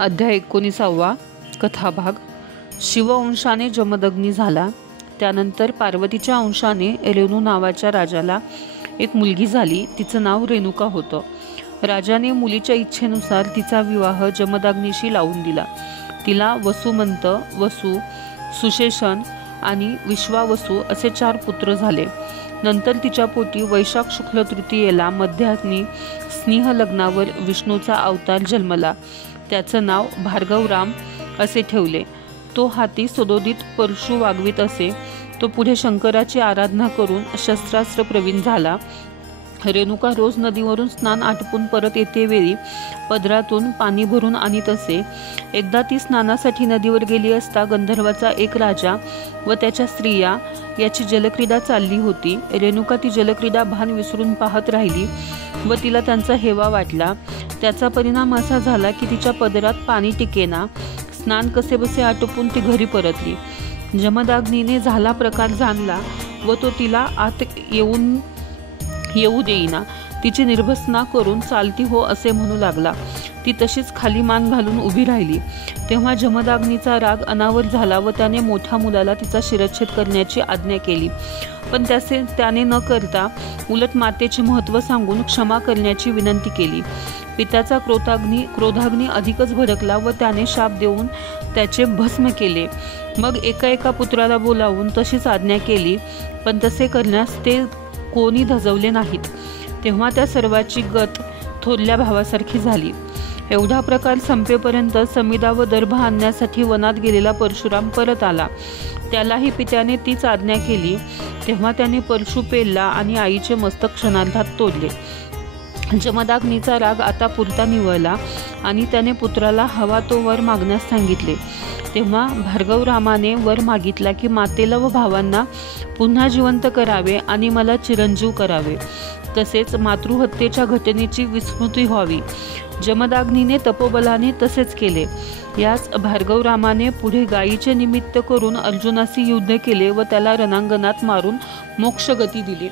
अध्याय 19 कथाभाग। शिवअंशाने जमदग्नी झाला। त्यानंतर पार्वतीच्या अंशाने रेणू नावाच्या राजाला एक मुलगी झाली। तिचं नाव रेणुका होतं। राजाने मुलीच्या इच्छेनुसार तिचा विवाह जमदग्नीशी लावून दिला। तिला वसुमंत, वसु, सुशेषण आणि विश्वावसु असे 4 पुत्र झाले। नंतर तिच्या पोटी वैशाख शुक्ल तृतीयेला मध्याग्नी स्नेह लग्नावर विष्णूचा अवतार जन्मला। त्याचं नाव भार्गवराम असे ठेवले। तो हाती सदोदित परशु वागवीत असे। तो पुढे शंकराची आराधना करून शस्त्रास्त्र प्रवीण झाला। रेणुका रोज नदीवरून स्नान आटपून परत येतेवेळी पदरातून पाणी भरून आणीत असे। एकदा ती स्नानासाठी नदीवर गेली असता गंधर्वाचा एक राजा व त्याच्या स्त्रिया याची जलक्रीडा चालली होती। रेणुका ती जलक्रीडा भान विसरून पाहत राहिली व तिला त्यांचा हेवा वाटला। त्याचा परिणाम असा झाला की तिच्या पदरात पाणी टिकेना। स्नान कसेबसे आटोपून ती घरी परतली। जमदग्नीने झाला प्रकार जाणला व तो तिला आत येऊ देईना। तिची निर्भसना करून चालती हो असे म्हणू लागला। ती तशीच खाली मान घालून उभी राहिली। तेव्हा जमदग्नीचा राग अनावर झाला व त्याने मोठ्या मुलाला तिचा शिरच्छेद करण्याची आज्ञा केली। पण त्याने न करता उलट मातेचे महत्त्व सांगून क्षमा करण्याची विनंती केली। पित्याचा क्रोधाग्नी अधिकच भडकला व त्याने शाप देऊन त्याचे भस्म केले। मग एका पुत्राला बोलावून तशीच आज्ञा केली, पण तसे करण्यास ते कोणी धजवले नाहीत। तेव्हा त्या सर्वाची गत थोरल्या भावासारखी झाली। एवढा प्रकार संपेपर्यंत समिधा व दर्भ आणण्यासाठी वनात गेलेला परशुराम परत आला। त्यालाही पित्याने तीच आज्ञा केली। तेव्हा त्याने परशु पेलला आणि आईचे मस्तक क्षणार्धात तोडले। जमदग्नीचा राग आता पुरता निवळला आणि त्याने पुत्राला हवा तो वर मागण्यास सांगितले। तेव्हा भार्गवरामाने वर मागितला की मातेला व भावांना पुन्हा जिवंत करावे आणि मला चिरंजीव करावे, तसेच मातृहत्येच्या घटनेची विस्मृती व्हावी। जमदग्नीने तपोबलाने तसेच केले। याच भार्गवरामाने पुढे गायीचे निमित्त करून अर्जुनाशी युद्ध केले व त्याला रणांगणात मारून मोक्षगती दिली।